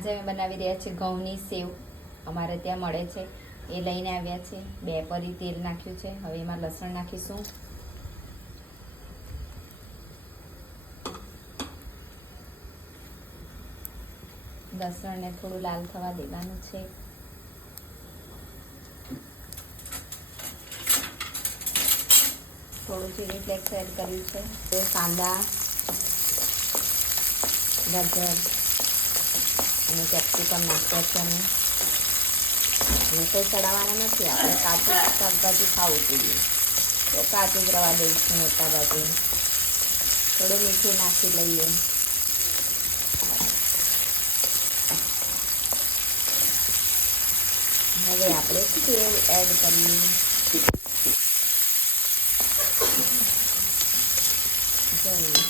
આજે અમે બનાવી રહ્યા છીએ ઘઉંની સેવ. અમારે ત્યાં મળે છે. એ લઈને આવ્યા છે. બે પરી તેલ નાખ્યું છે. હવે એમાં લસણ નાખીશું. લસણને થોડું લાલ થવા દેવાનું છે. થોડું ચીલી ફ્લેક્સ એડ કર્યું છે. કાંદા, ગાજર અને કેપ્સિકમ નાખ્યા છે અમે. અને કોઈ ચડાવવાના નથી, આપણે કાચું શાકભાજી ખાવું જોઈએ. તો કાચું જ રવા દઈશું મોટા ભાગે થોડું મીઠું નાખી લઈએ. હવે આપણે તેલ એડ કરીએ. જય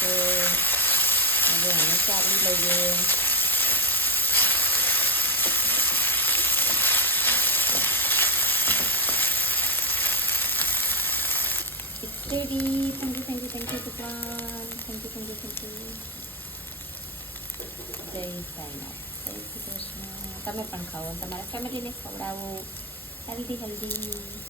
છો હવે અમે ચાલી લઈએ ready. Thank you, thank you, thank you, ભગવાન. તમે પણ ખાઓ તમારા ફેમિલીને ખવડાવો હેલ્ધી હેલ્ધી